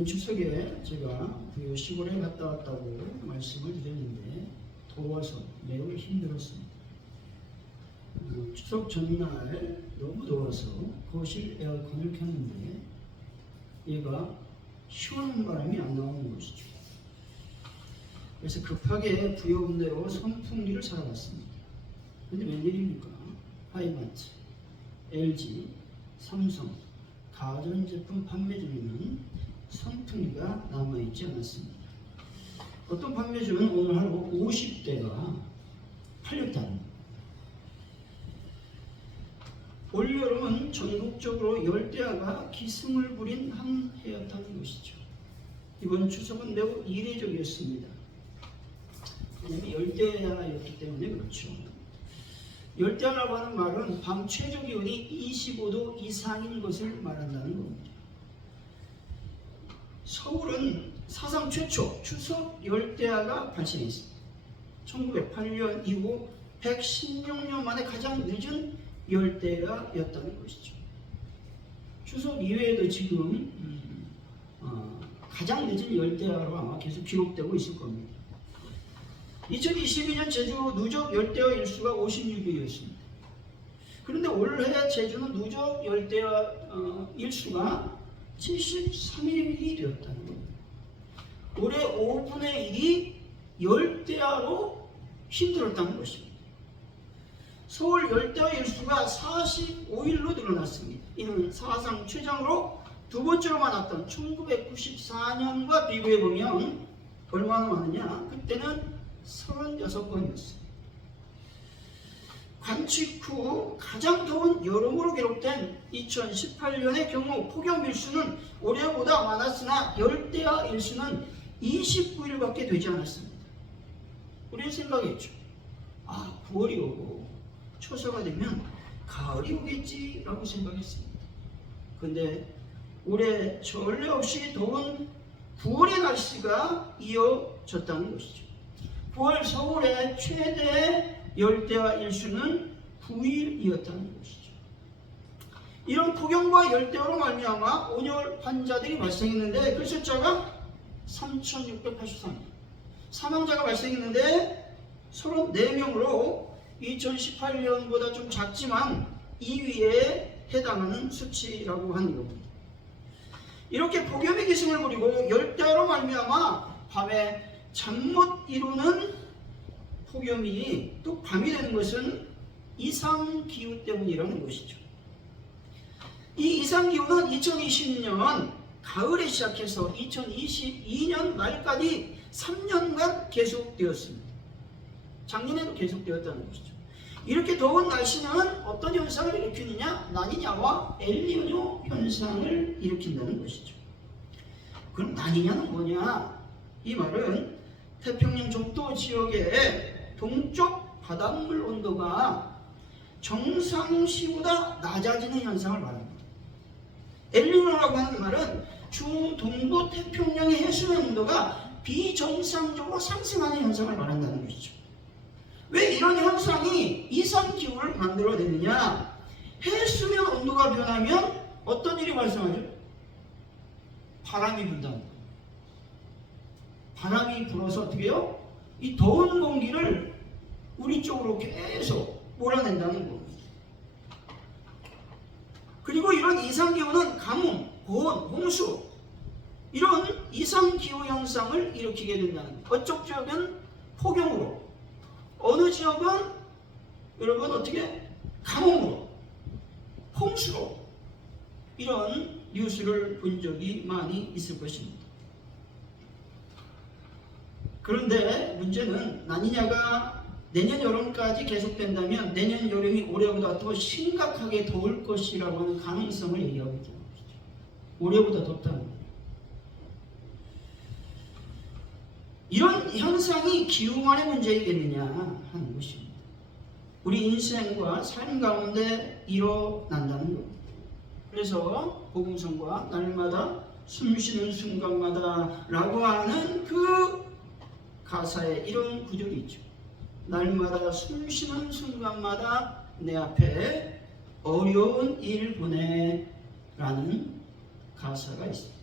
이번 추석에 제가 그 시골에 갔다 왔다고 말씀을 드렸는데 더워서 매우 힘들었습니다. 추석 전날 너무 더워서 거실 에어컨을 켰는데 얘가 시원한 바람이 안 나오는 것이죠. 그래서 급하게 부여온 대로 선풍기를 사러 갔습니다. 근데 웬일입니까? 하이마트, LG, 삼성, 가전제품 판매점에는 선풍기가 남아있지 않았습니다. 어떤 판매점은 오늘 하루 50대가 팔렸다는 올여름은 전국적으로 열대야가 기승을 부린 한 해였다는 것이죠. 이번 추석은 매우 이례적이었습니다. 왜냐하면 열대야였기 때문에 그렇죠. 열대야라고 하는 말은 밤 최저 기온이 25도 이상인 것을 말한다는 겁니다. 서울은 사상 최초 추석 열대야가 발생했습니다. 1908년 이후 116년 만에 가장 늦은 열대야였다는 것이죠. 추석 이외에도 지금 가장 늦은 열대야로 아마 계속 기록되고 있을 겁니다. 2022년 제주 누적 열대야 일수가 56일이었습니다. 그런데 올해 제주는 누적 열대야 일수가 73일이 되었다는 겁니다. 올해 5분의 1이 열대야로 힘들었다는 것입니다. 서울 열대야 일수가 45일로 늘어났습니다. 이는 사상 최장으로 두 번째로 많았던 1994년과 비교해보면 얼마나 많으냐? 그때는 36번이었습니다. 관측 후 가장 더운 여름으로 기록된 2018년의 경우 폭염 일수는 올해보다 많았으나 열대야 일수는 29일밖에 되지 않았습니다. 우리는 생각했죠. 9월이 오고 초서가 되면 가을이 오겠지 라고 생각했습니다. 그런데 올해 전례 없이 더운 9월의 날씨가 이어졌다는 것이죠. 9월 서울의 최대 열대야 일수는 9일이었다는 것이죠. 이런 폭염과 열대야로 말미암아 온열 환자들이 발생했는데 그 숫자가 3,683명, 사망자가 발생했는데 34명으로 2018년보다 좀 작지만 2위에 해당하는 수치라고 하는 겁니다. 이렇게 폭염의 기승을 부리고 열대야로 말미암아 밤에 잠 못 이루는 폭염이 또 밤이 되는 것은 이상기후 때문이라는 것이죠. 이 이상기후는 2020년 가을에 시작해서 2022년 말까지 3년간 계속되었습니다. 작년에도 계속되었다는 것이죠. 이렇게 더운 날씨는 어떤 현상을 일으키느냐? 라니냐와 엘니뇨 현상을 일으킨다는 것이죠. 그럼 라니냐는 뭐냐? 이 말은 태평양 적도 지역의 동쪽 바닷물 온도가 정상시보다 낮아지는 현상을 말합니다. 엘니뇨라고 하는 말은 중동부 태평양의 해수면 온도가 비정상적으로 상승하는 현상을 말한다는 것이죠. 왜 이런 현상이 이상기후를 만들어내느냐? 해수면 온도가 변하면 어떤 일이 발생하죠? 바람이 분다는 거예요. 바람이 불어서 어떻게 해요? 이 더운 공기를 우리 쪽으로 계속 몰아낸다는 겁니다. 그리고 이런 이상기후는 가뭄, 고온, 홍수 이런 이상기후 현상을 일으키게 된다는 거예요. 어쪽 지역은 폭염으로, 어느 지역은 여러분 어떻게 가뭄으로, 홍수로 이런 뉴스를 본 적이 많이 있을 것입니다. 그런데 문제는 라니냐가 내년 여름까지 계속된다면 내년 여름이 올해보다 더 심각하게 더울 것이라고 하는 가능성을 얘기하고 있다는 것이죠. 올해보다 덥다는 거예요. 이런 현상이 기후만의 문제이겠느냐 하는 것입니다. 우리 인생과 삶 가운데 일어난다는 겁니다. 그래서 복음성과 날마다 숨쉬는 순간마다 라고 하는 그 가사에 이런 구절이 있죠. 날마다 숨쉬는 순간마다 내 앞에 어려운 일 보내 라는 가사가 있습니다.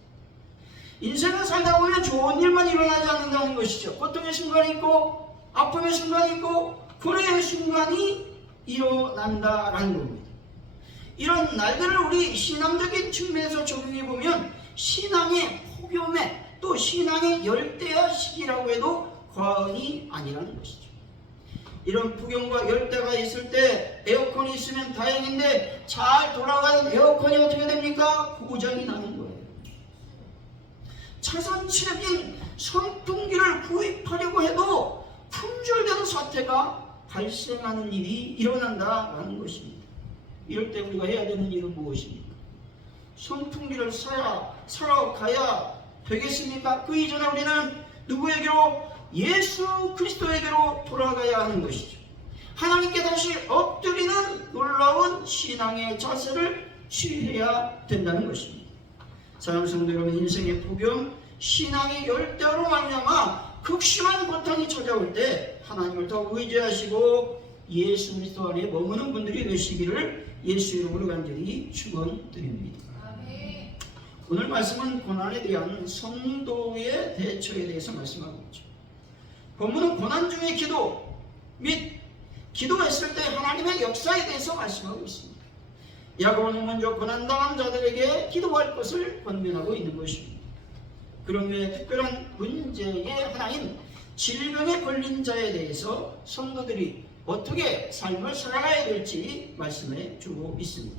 인생을 살다 보면 좋은 일만 일어나지 않는다는 것이죠. 고통의 순간이 있고 아픔의 순간이 있고 고뇌의 순간이 일어난다라는 겁니다. 이런 날들을 우리 신앙적인 측면에서 적용해 보면 신앙의 폭염에 또 신앙의 열대야 시기라고 해도 과언이 아니라는 것이죠. 이런 폭염과 열대가 있을 때 에어컨이 있으면 다행인데 잘 돌아가는 에어컨이 어떻게 됩니까? 고장이 나는 거예요. 차선치레인 선풍기를 구입하려고 해도 품절되는 사태가 발생하는 일이 일어난다라는 것입니다. 이럴 때 우리가 해야 되는 일은 무엇입니까? 선풍기를 사러 가야 되겠습니까? 그 이전에 우리는 누구에게로? 예수 그리스도에게로 돌아가야 하는 것이죠. 하나님께 다시 엎드리는 놀라운 신앙의 자세를 취해야 된다는 것입니다. 사랑하는 성도 여러분, 인생의 폭염, 신앙의 열대로 말미암아 극심한 고통이 찾아올 때 하나님을 더 의지하시고 예수 그리스도 안에 머무는 분들이 되시기를 예수 이름으로 간절히 축원드립니다. 오늘 말씀은 고난에 대한 성도의 대처에 대해서 말씀하고 있죠. 본문은 고난 중의 기도 및 기도했을 때 하나님의 역사에 대해서 말씀하고 있습니다. 야고보는 먼저 고난당한 자들에게 기도할 것을 권면하고 있는 것입니다. 그런 후에 특별한 문제의 하나인 질병에 걸린 자에 대해서 성도들이 어떻게 삶을 살아가야 될지 말씀해 주고 있습니다.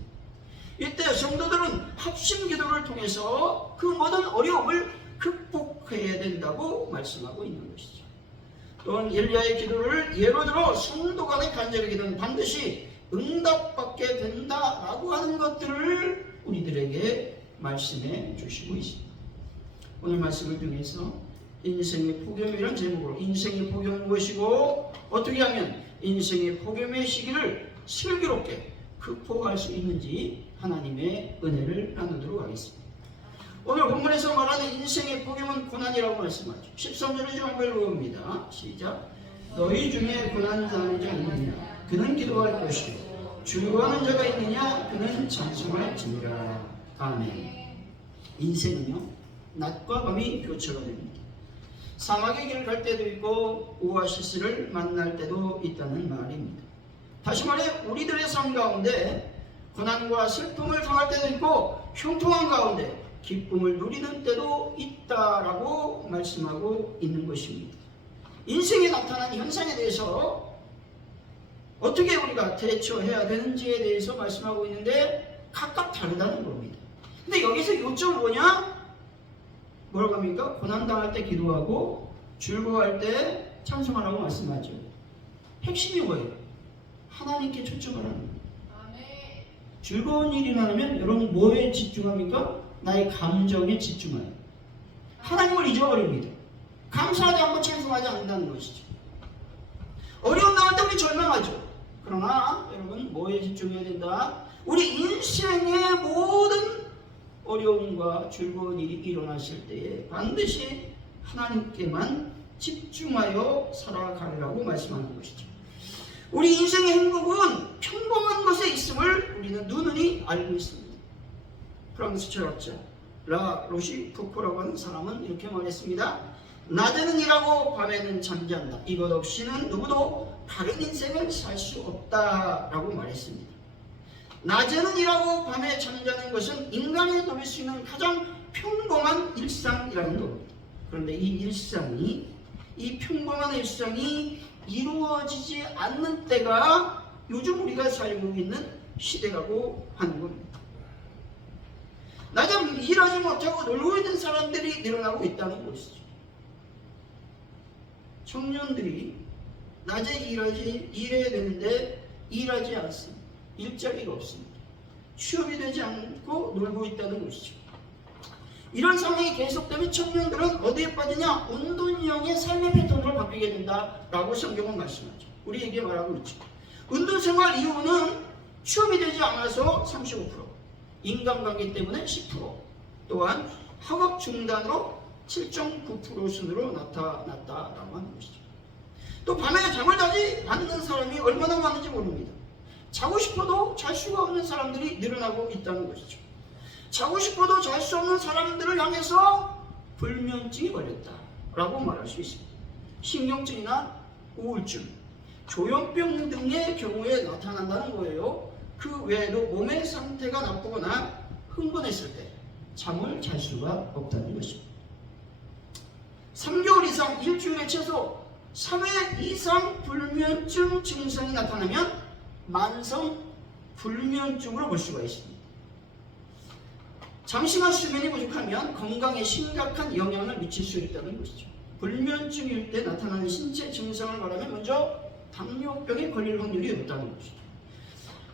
이때 성도들은 합심 기도를 통해서 그 모든 어려움을 극복해야 된다고 말씀하고 있는 것이죠. 또한 엘리야의 기도를 예로 들어 성도 간의 간절히 기도는 반드시 응답받게 된다라고 하는 것들을 우리들에게 말씀해 주시고 있습니다. 오늘 말씀을 통해서 인생의 폭염이라는 제목으로 인생의 폭염은 무엇이고 어떻게 하면 인생의 폭염의 시기를 슬기롭게 극복할 수 있는지 하나님의 은혜를 나누도록 하겠습니다. 오늘 본문에서 말하는 인생의 폭염은 고난이라고 말씀하죠. 13절의 정말 봅니다. 시작. 너희 중에 고난 당하는 자 있느냐? 그는 기도할 것이요 즐거워하는 자가 있느냐? 그는 찬송할지니라. 아멘. 인생은요 낮과 밤이 교체가 됩니다. 사막의 길을 갈 때도 있고 오아시스를 만날 때도 있다는 말입니다. 다시 말해 우리들의 삶 가운데 고난과 슬픔을 당할 때도 있고 형통한 가운데 기쁨을 누리는 때도 있다라고 말씀하고 있는 것입니다. 인생에 나타난 현상에 대해서 어떻게 우리가 대처해야 되는지에 대해서 말씀하고 있는데 각각 다르다는 겁니다. 근데 여기서 요점은 뭐냐? 뭐라고 합니까? 고난당할 때 기도하고 즐거워할 때 찬송하라고 말씀하죠. 핵심이 뭐예요? 하나님께 초점을 하는 거예요. 즐거운 일이 일어나면 여러분 뭐에 집중합니까? 나의 감정에 집중해요. 하나님을 잊어버립니다. 감사하지 않고 찬송하지 않는다는 것이죠. 어려움 나올 때 우리 절망하죠. 그러나 여러분 뭐에 집중해야 된다? 우리 인생의 모든 어려움과 즐거운 일이 일어나실 때에 반드시 하나님께만 집중하여 살아가려고 말씀하는 것이죠. 우리 인생의 행복은 평범한 것에 있음을 우리는 누누이 알고 있습니다. 프랑스 철학자 라 로시푸코라고 하는 사람은 이렇게 말했습니다. 낮에는 일하고 밤에는 잠잠다. 이것 없이는 누구도 다른 인생을 살 수 없다라고 말했습니다. 낮에는 일하고 밤에 잠자는 것은 인간이 누릴 수 있는 가장 평범한 일상이라는 겁니다. 그런데 이 평범한 일상이 이루어지지 않는 때가 요즘 우리가 살고 있는 시대라고 하는 겁니다. 낮에 일하지 못하고 놀고 있는 사람들이 늘어나고 있다는 것이죠. 청년들이 낮에 일해야 되는데 일하지 않습니다. 일자리가 없습니다. 취업이 되지 않고 놀고 있다는 것이죠. 이런 상황이 계속되면 청년들은 어디에 빠지냐? 운동형의 삶의 패턴으로 바뀌게 된다라고 성경은 말씀하죠. 우리에게 말하고 있죠. 운동생활 이후는 취업이 되지 않아서 35%, 인간관계 때문에 10%, 또한 학업 중단으로 7.9% 순으로 나타났다라고 하는 것이죠. 또 밤에 잠을 자지 않는 사람이 얼마나 많은지 모릅니다. 자고 싶어도 잘 수가 없는 사람들이 늘어나고 있다는 것이죠. 자고 싶어도 잘 수 없는 사람들을 향해서 불면증이 걸렸다라고 말할 수 있습니다. 신경증이나 우울증, 조현병 등의 경우에 나타난다는 거예요. 그 외에도 몸의 상태가 나쁘거나 흥분했을 때 잠을 잘 수가 없다는 것입니다. 3개월 이상 일주일에 최소 3회 이상 불면증 증상이 나타나면 만성 불면증으로 볼 수가 있습니다. 장시간 수면이 부족하면 건강에 심각한 영향을 미칠 수 있다는 것이죠. 불면증일 때 나타나는 신체 증상을 말하면 먼저 당뇨병에 걸릴 확률이 높다는 것이죠.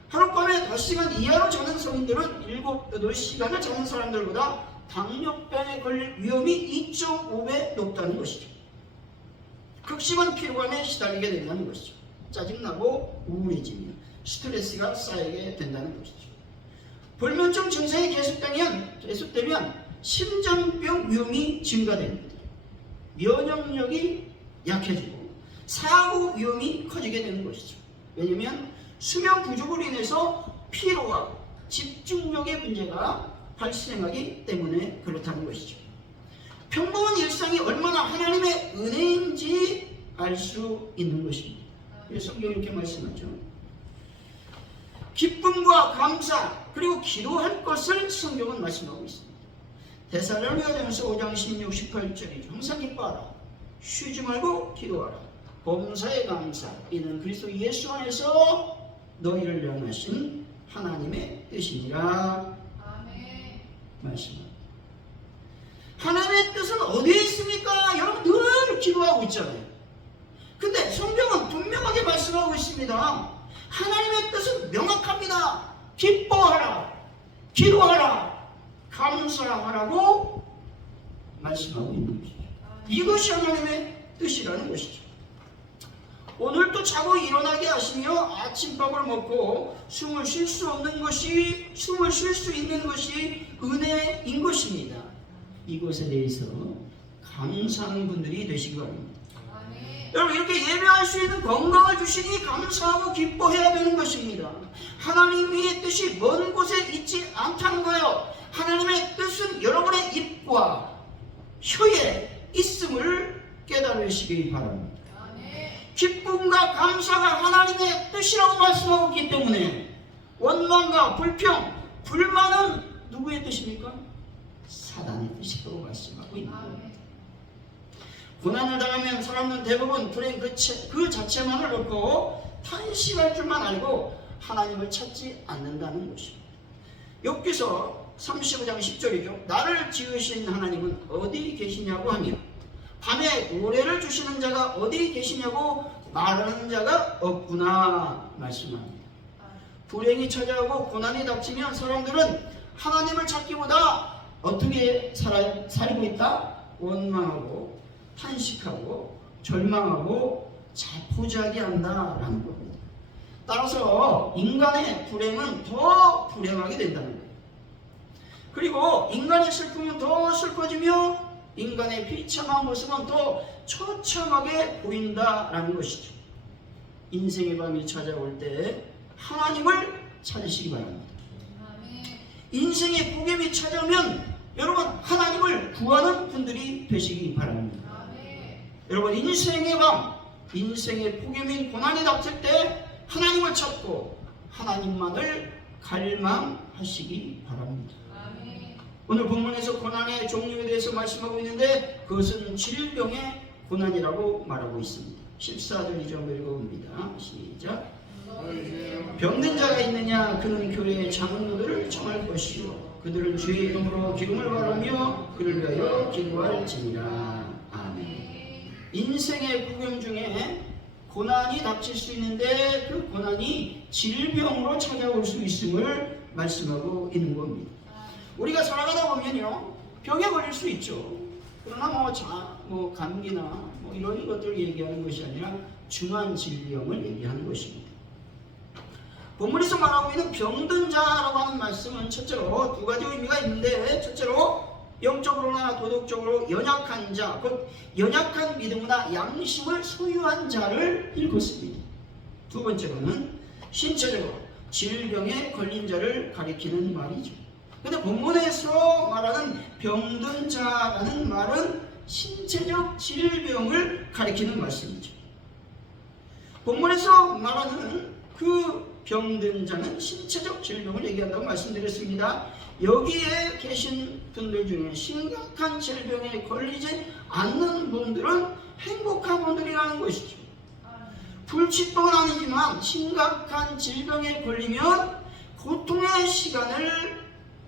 하룻밤에 5시간 이하로 자는 성인들은 7, 8시간을 자는 사람들보다 당뇨병에 걸릴 위험이 2.5배 높다는 것이죠. 극심한 피로감에 시달리게 된다는 것이죠. 짜증나고 우울해지며 스트레스가 쌓이게 된다는 것이죠. 불면증 증상이 계속되면 심장병 위험이 증가됩니다. 면역력이 약해지고 사고 위험이 커지게 되는 것이죠. 왜냐하면 수면 부족으로 인해서 피로와 집중력의 문제가 발생하기 때문에 그렇다는 것이죠. 평범한 일상이 얼마나 하나님의 은혜인지 알 수 있는 것입니다. 그래서 성경이 이렇게 말씀하죠. 기쁨과 감사 그리고 기도할 것을 성경은 말씀하고 있습니다. 데살로니가전서 5장 16, 18절이죠. 항상 기뻐하라. 쉬지 말고 기도하라. 범사에 감사. 이는 그리스도 예수 안에서 너희를 위하여 하신 하나님의 뜻이니라. 아멘. 말씀합니다. 하나님의 뜻은 어디에 있습니까? 여러분 늘 기도하고 있잖아요. 근데 성경은 분명하게 말씀하고 있습니다. 하나님의 뜻은 명확합니다. 기뻐하라, 기도하라, 감사하라고 말씀하고 있는 것이죠. 이것이 하나님의 뜻이라는 것이죠. 오늘도 자고 일어나게 하시며 아침밥을 먹고 숨을 쉴 수 있는 것이 은혜인 것입니다. 이것에 대해서 감사하는 분들이 되시기 바랍니다. 여러분 이렇게 예배할 수 있는 건강을 주시니 감사하고 기뻐해야 되는 것입니다. 하나님의 뜻이 먼 곳에 있지 않다는 거예요. 하나님의 뜻은 여러분의 입과 혀에 있음을 깨달으시기 바랍니다. 기쁨과 감사가 하나님의 뜻이라고 말씀하고 있기 때문에 원망과 불평, 불만은 누구의 뜻입니까? 사단의 뜻이라고 말씀하고 있는 겁니다. 고난을 당하면 사람은 대부분 불행 그 자체만을 놓고 탄식할 줄만 알고 하나님을 찾지 않는다는 것입니다. 욥기서 35장 10절이죠. 나를 지으신 하나님은 어디 계시냐고 하며 밤에 노래를 주시는 자가 어디 계시냐고 말하는 자가 없구나 말씀합니다. 불행이 찾아오고 고난이 닥치면 사람들은 하나님을 찾기보다 어떻게 살고 있다? 원망하고 탄식하고 절망하고 자포자기한다라는 겁니다. 따라서 인간의 불행은 더 불행하게 된다는 거예요. 그리고 인간의 슬픔은 더 슬퍼지며 인간의 비참한 모습은 더 처참하게 보인다라는 것이죠. 인생의 밤이 찾아올 때 하나님을 찾으시기 바랍니다. 인생의 폭염이 찾아오면 여러분 하나님을 구하는 분들이 되시기 바랍니다. 여러분 인생의 밤, 인생의 폭염인 고난이 닥칠 때 하나님을 찾고 하나님만을 갈망하시기 바랍니다. 오늘 본문에서 고난의 종류에 대해서 말씀하고 있는데 그것은 질병의 고난이라고 말하고 있습니다. 14절 이점을 읽어봅니다. 시작. 병든 자가 있느냐? 그는 교회의 장로들을 청할 것이요 그들은 주의 이름으로 기름을 바르며 그를 위하여 기도할지니라. 아멘. 인생의 폭염 중에 고난이 닥칠 수 있는데 그 고난이 질병으로 찾아올 수 있음을 말씀하고 있는 겁니다. 우리가 살아가다 보면요 병에 걸릴 수 있죠. 그러나 감기나 이런 것들을 얘기하는 것이 아니라 중한 질병을 얘기하는 것입니다. 본문에서 말하고 있는 병든 자라고 하는 말씀은 첫째로 두 가지 의미가 있는데, 첫째로 영적으로나 도덕적으로 연약한 자, 곧 연약한 믿음이나 양심을 소유한 자를 일컫습니다. 두 번째로는 신체적으로 질병에 걸린 자를 가리키는 말이죠. 근데 본문에서 말하는 병든 자라는 말은 신체적 질병을 가리키는 말씀이죠. 본문에서 말하는 그 병든 자는 신체적 질병을 얘기한다고 말씀드렸습니다. 여기에 계신 분들 중에 심각한 질병에 걸리지 않는 분들은 행복한 분들이라는 것이죠. 불치병은 아니지만 심각한 질병에 걸리면 고통의 시간을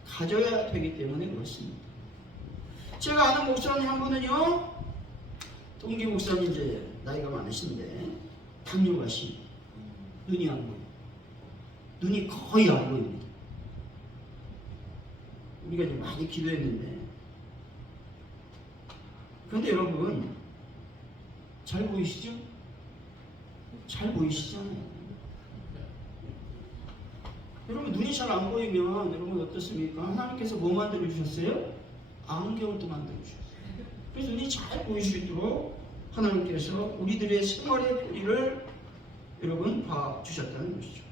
가져야 되기 때문에 그렇습니다. 제가 아는 목사님 한 분은요, 동기 목사님 이제 나이가 많으신데 당뇨가 심, 눈이 안 보여요. 눈이 거의 안 보입니다. 우리가 좀 많이 기도했는데, 그런데 여러분 잘 보이시죠? 잘 보이시잖아요. 여러분 눈이 잘 안 보이면 여러분 어떻습니까? 하나님께서 뭐 만들어 주셨어요? 안경을 또 만들어 주셨어요. 그래서 눈이 잘 보일 수 있도록 하나님께서 우리들의 생활의 뿌리를 여러분 봐주셨다는 것이죠.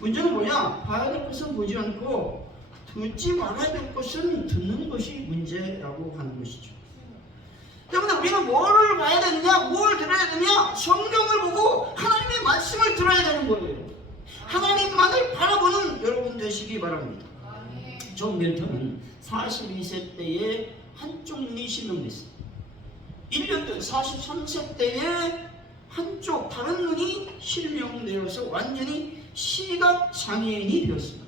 문제는 뭐냐? 봐야 될 것은 보지 않고 듣지 말아야 될 것은 듣는 것이 문제라고 하는 것이죠. 때문에 우리는 뭐를 봐야 되느냐, 뭘 들어야 되느냐, 성경을 보고 하나님의 말씀을 들어야 되는 거예요. 하나님만을 바라보는 여러분 되시기 바랍니다. 존 밀턴은 42세 때에 한쪽 눈이 실명됐습니다. 1년 전 43세 때에 한쪽 다른 눈이 실명되어서 완전히 시각장애인이 되었습니다.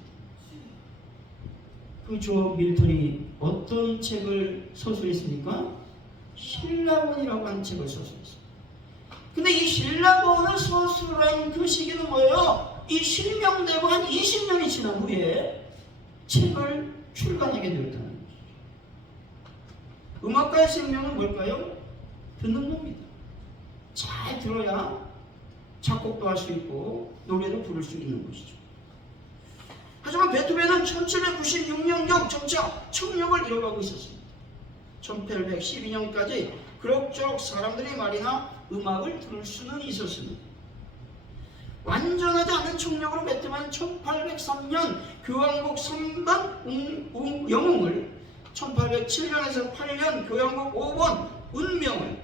그 존 밀턴이 어떤 책을 서술했습니까? 신라본이라고 하는 책을 서술했습니다. 근데 이 신라본을 서술한 그 시기는 뭐예요? 이 실명되고 한 20년이 지난 후에 책을 출간하게 되었다는 것이죠. 음악가의 생명은 뭘까요? 듣는 겁니다. 잘 들어야 작곡도 할 수 있고 노래도 부를 수 있는 것이죠. 하지만 베토벤은 1796년경 점차 청력을 잃어가고 있었습니다. 1812년까지 그럭저럭 사람들이 말이나 음악을 들을 수는 있었습니다. 완전하지 않은 청력으로 베토벤은 1803년 교향곡 3번 영웅을, 1807년에서 8년 교향곡 5번 운명을,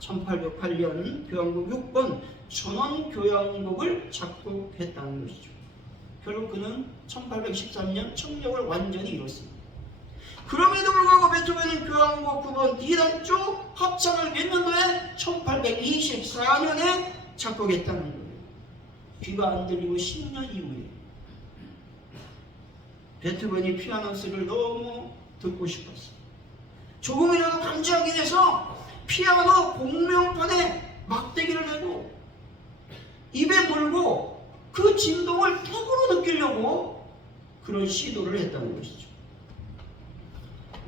1808년 교향곡 6번 전원교향곡을 작곡했다는 것이죠. 결국 그는 1813년 청력을 완전히 잃었습니다. 그럼에도 불구하고 베토벤은 교향곡 9번 D단조 합창을 몇 년도에? 1824년에 작곡했다는 거예요. 귀가 안 들리고 10년 이후에 베토벤이 피아노 소리를 너무 듣고 싶었어요. 조금이라도 감지하기 위해서 피아노 공명판에 막대기를 대고 입에 물고 그 진동을 턱으로 느끼려고 그런 시도를 했다는 것이죠.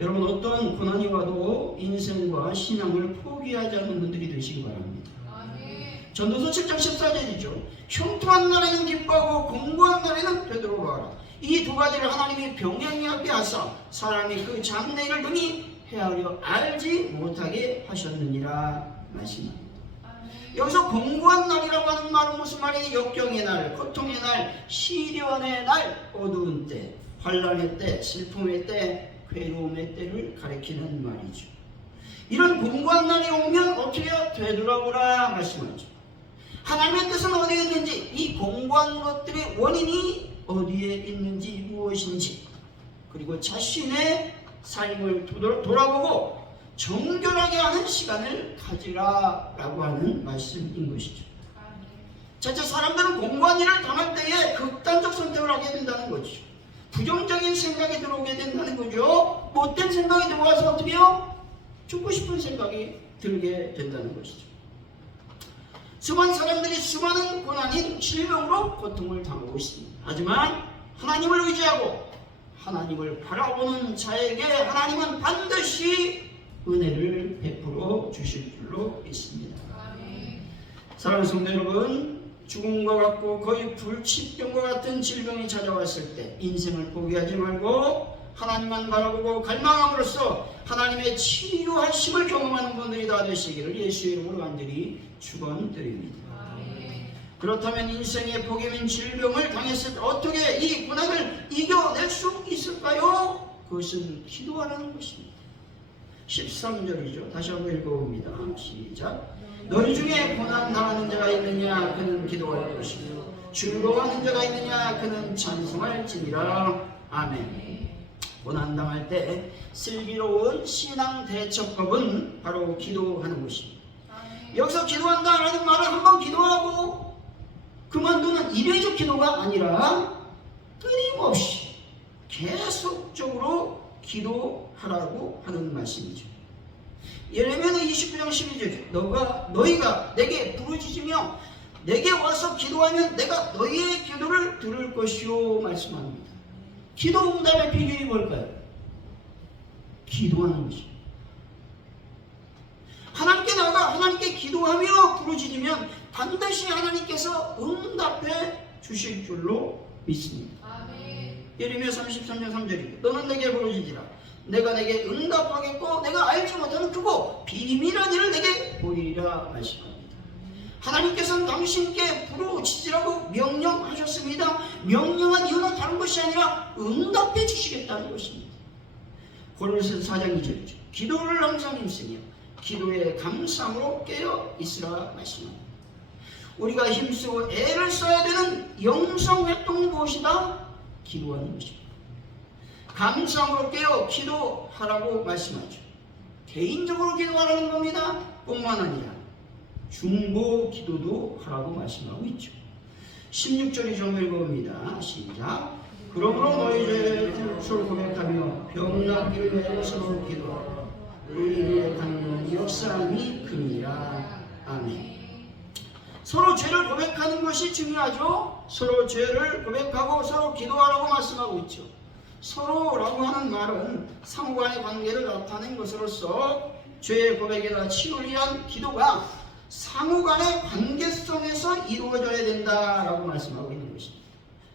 여러분, 어떤 고난이 와도 인생과 신앙을 포기하지 않는 분들이 되시기 바랍니다. 전도서 7장 14절이죠. 흉통한 날에는 기뻐하고 공고한 날에는 되돌아가라. 이 두 가지를 하나님이 병행하게 하사 사람이 그 장래를 능히 헤아려 알지 못하게 하셨느니라 말씀합니다. 여기서 공고한 날이라고 하는 말은 무슨 말이니? 역경의 날, 고통의 날, 시련의 날, 어두운 때, 환난의 때, 슬픔의 때, 괴로움의 때를 가리키는 말이죠. 이런 공고한 날이 오면 어떻게 해요? 되돌아보라 말씀하죠. 하나님의 뜻은 어디에 있는지, 이 공고한 것들의 원인이 어디에 있는지, 무엇인지, 그리고 자신의 삶을 돌아보고 정결하게 하는 시간을 가지라라고 하는 말씀인 것이죠. 자체 사람들은 공고한 일을 당할 때에 극단적 선택을 하게 된다는 거죠. 부정적인 생각이 들어오게 된다는 거죠. 못된 생각이 들어와서 어떻게 해요? 죽고 싶은 생각이 들게 된다는 것이죠. 수많은 사람들이 수많은 고난인 질병으로 고통을 당하고 있습니다. 하지만 하나님을 의지하고 하나님을 바라보는 자에게 하나님은 반드시 은혜를 베풀어 주실 줄로 믿습니다. 사랑하는 성도 여러분, 죽음과 같고 거의 불치병과 같은 질병이 찾아왔을 때 인생을 포기하지 말고 하나님만 바라보고 갈망함으로써 하나님의 치유하심을 경험하는 분들이 다 되시기를 예수의 이름으로 간절히 축원드립니다. 그렇다면 인생의 복임인 질병을 당했을 때 어떻게 이 고난을 이겨낼 수 있을까요? 그것은 기도하라는 것입니다. 13절이죠. 다시 한번 읽어봅니다. 시작. 너희 중에 고난 당하는 자가 있느냐 그는 기도할 것이요 즐거워하는 자가 있느냐 그는 찬송할지니라. 아멘. 고난 당할 때 슬기로운 신앙 대처법은 바로 기도하는 것입니다. 여기서 기도한다라는 말은 한번 기도하고 그만두는 이례적 기도가 아니라 끊임없이 계속적으로 기도하라고 하는 말씀이죠. 예레미야는 29장 12절 너희가 내게 부르짖으며 내게 와서 기도하면 내가 너희의 기도를 들을 것이요 말씀합니다. 기도 응답의 비결이 뭘까요? 기도하는 것입니다. 하나님께 나가 하나님께 기도하며 부르짖으면 반드시 하나님께서 응답해 주실 줄로 믿습니다. 예레미야 33장 3절입니다. 너는 내게 부르짖으라 내가 내게 응답하겠고 내가 알지 못하는 크고 비밀한 일을 내게 보이리라 말씀합니다. 하나님께서는 당신께 부르짖으라고 명령하셨습니다. 명령한 이유는 다른 것이 아니라 응답해 주시겠다는 것입니다. 고린도서 4장 2절이죠. 기도를 항상 힘쓰며 기도에 감사함으로 깨어 있으라 말씀합니다. 우리가 힘쓰고 애를 써야 되는 영성활동이 무엇이다? 기도하는 것입니다. 감사함으로 깨어 기도하라고 말씀하죠. 개인적으로 기도하라는 겁니다. 뿐만 아니라 중보 기도도 하라고 말씀하고 있죠. 16절이 좀 읽어봅니다. 시작. 그러므로 너희 죄를 고백하며 병 낫기를 위하여 서로 기도하라. 의인의 강력한 역사함이 크니라. 아멘. 서로 죄를 고백하는 것이 중요하죠. 서로 죄를 고백하고 서로 기도하라고 말씀하고 있죠. 서로라고 하는 말은 상호간의 관계를 나타낸 것으로서 죄의 고백이나 치유를 위한 기도가 상호간의 관계성에서 이루어져야 된다라고 말씀하고 있는 것입니다.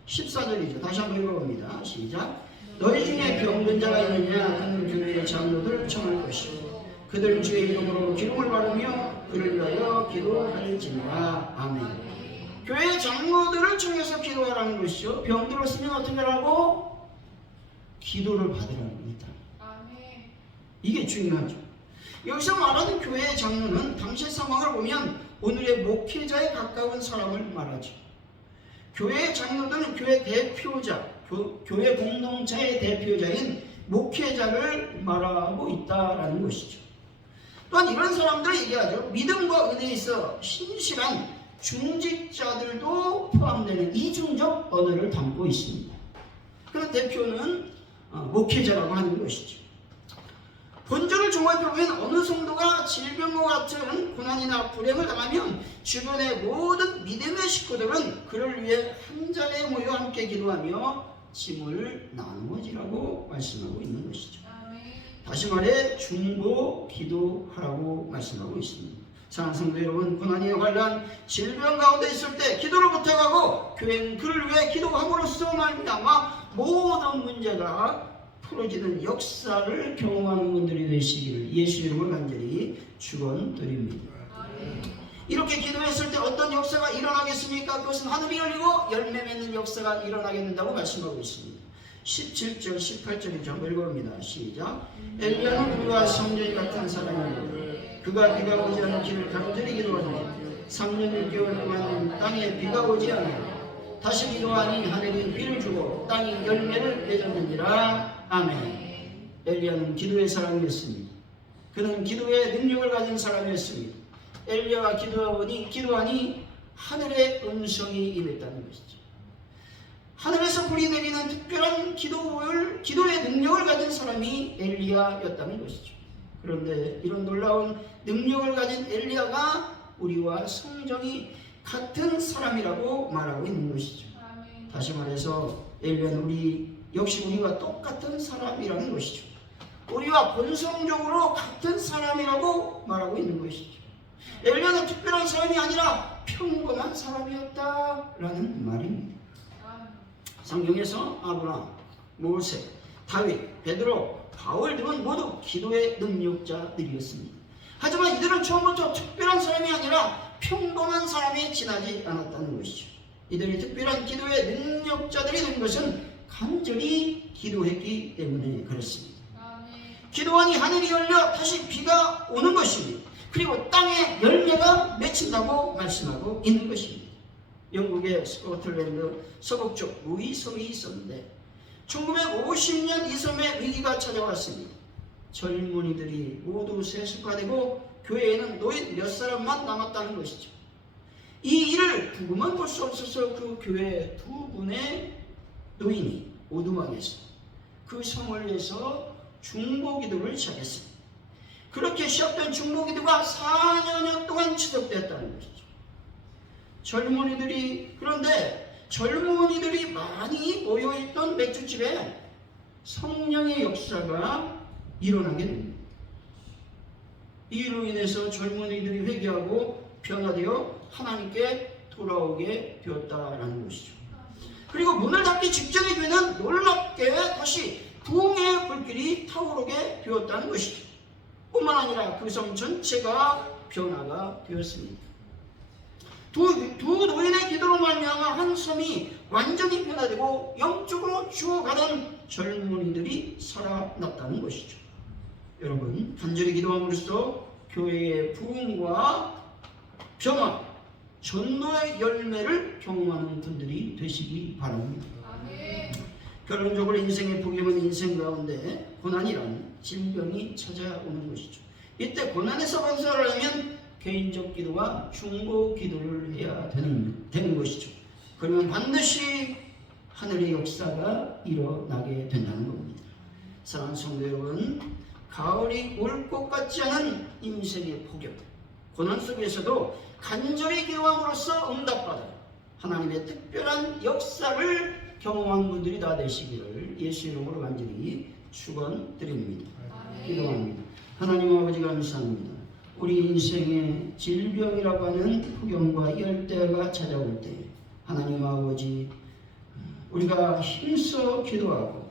14절이죠. 다시 한번 읽어봅니다. 시작. 너희 중에 병든 자가 있느냐 그는 교회의 장로들 청할 것이고 그들 주의 이름으로 기름을 바르며 그를 위하여 기도할지니라. 아멘. 교회의 장로들을 청해서 기도하라는 것이죠. 병들었으면 어떻게 하라고? 기도를 받으라는 겁니다. 이게 중요하죠. 여기서 말하는 교회의 장로는 당시 상황을 보면 오늘의 목회자에 가까운 사람을 말하죠. 교회의 장로들은 교회 대표자, 교회 공동체의 대표자인 목회자를 말하고 있다라는 것이죠. 또한 이런 사람들을 얘기하죠. 믿음과 은혜에 있어 신실한 중직자들도 포함되는 이중적 언어를 담고 있습니다. 그런 대표는 목회자라고 하는 것이죠. 본절을 종합해보면 어느 성도가 질병과 같은 고난이나 불행을 당하면 주변의 모든 믿음의 식구들은 그를 위해 한 자리에 모여 함께 기도하며 짐을 나누어지라고 말씀하고 있는 것이죠. 다시 말해 중보 기도하라고 말씀하고 있습니다. 사랑하는 성도 여러분, 고난이나 관련 질병 가운데 있을 때 기도를 못해가고 교회는 그를 위해 기도함으로써 말미암아 모든 문제가 풀어지는 역사를 경험하는 분들이 되시기를 예수 이름으로 간절히 축원드립니다. 이렇게 기도했을 때 어떤 역사가 일어나겠습니까? 그것은 하늘이 열리고 열매 맺는 역사가 일어나게 된다고 말씀하고 있습니다. 17절 18절이죠. 읽어봅니다. 시작. 엘리야는 우리와 성전이 같은 사람이고 그가 비가 오지 않은 길을 간절히 기도하니 3년 6개월 동안 땅에 비가 오지 않아 다시 기도하니 하늘이 비를 주고 땅이 열매를 맺었느니라. 아멘. 엘리야는 기도의 사람이었습니다. 그는 기도의 능력을 가진 사람이었습니다. 엘리야가 기도하니 하늘의 음성이 임했다는 것이죠. 하늘에서 불이 내리는 특별한 기도의 능력을 가진 사람이 엘리야였다는 것이죠. 그런데 이런 놀라운 능력을 가진 엘리야가 우리와 성정이 같은 사람이라고 말하고 있는 것이죠. 다시 말해서 엘리야는 역시 우리와 똑같은 사람이라는 것이죠. 우리와 본성적으로 같은 사람이라고 말하고 있는 것이죠. 엘리야는 특별한 사람이 아니라 평범한 사람이었다라는 말입니다. 성경에서 아브라함, 모세, 다윗, 베드로, 바울 등은 모두 기도의 능력자들이었습니다. 하지만 이들은 처음부터 특별한 사람이 아니라 평범한 사람에 지나지 않았다는 것이죠. 이들이 특별한 기도의 능력자들이 된 것은 간절히 기도했기 때문에 그렇습니다. 기도하니 하늘이 열려 다시 비가 오는 것입니다. 그리고 땅에 열매가 맺힌다고 말씀하고 있는 것입니다. 영국의 스코틀랜드 서북쪽 루이 섬이 있었는데 1950년 이 섬에 위기가 찾아왔습니다. 젊은이들이 모두 세습화되고 교회에는 노인 몇 사람만 남았다는 것이죠. 이 일을 두고만 볼 수 없어서 그 교회 두 분의 노인이 오두막에서 그 섬을 위해서 중보기도를 시작했습니다. 그렇게 시작된 중보기도가 4년여 동안 지속되었다는 것이죠. 그런데 젊은이들이 많이 모여있던 맥주집에 성령의 역사가 일어나게 됩니다. 이로 인해서 젊은이들이 회개하고 변화되어 하나님께 돌아오게 되었다라는 것이죠. 그리고 문을 닫기 직전의 교회는 놀랍게 다시 부흥의 불길이 타오르게 되었다는 것이죠. 뿐만 아니라 그 섬 전체가 변화가 되었습니다. 두 노인의 기도로 말미암아 한 섬이 완전히 변화되고 영적으로 죽어가던 젊은이들이 살아났다는 것이죠. 여러분, 간절히 기도함으로써 교회의 부흥과 변화, 전도의 열매를 경험하는 분들이 되시기 바랍니다. 아멘. 결론적으로 인생의 복임은 인생 가운데 고난이란 질병이 찾아오는 것이죠. 이때 고난에서 건설을 하면 개인적 기도와 중보 기도를 해야 되는 것이죠. 그러면 반드시 하늘의 역사가 일어나게 된다는 겁니다. 사랑하는 성도 여러분, 가을이 올 것 같지 않은 인생의 폭염, 고난 속에서도 간절히 기도함으로써 응답받아 하나님의 특별한 역사를 경험한 분들이 다 되시기를 예수 이름으로 간절히 축원드립니다. 기도합니다. 하나님 아버지 감사합니다. 우리 인생의 질병이라고 하는 폭염과 열대가 찾아올 때 하나님 아버지 우리가 힘써 기도하고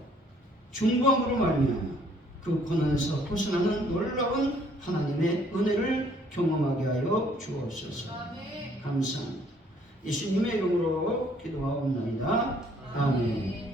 중보함으로 말미암아 그 고난에서 벗어나는 놀라운 하나님의 은혜를 경험하게 하여 주옵소서. 감사합니다. 예수님의 이름으로 기도하옵나이다. 아멘.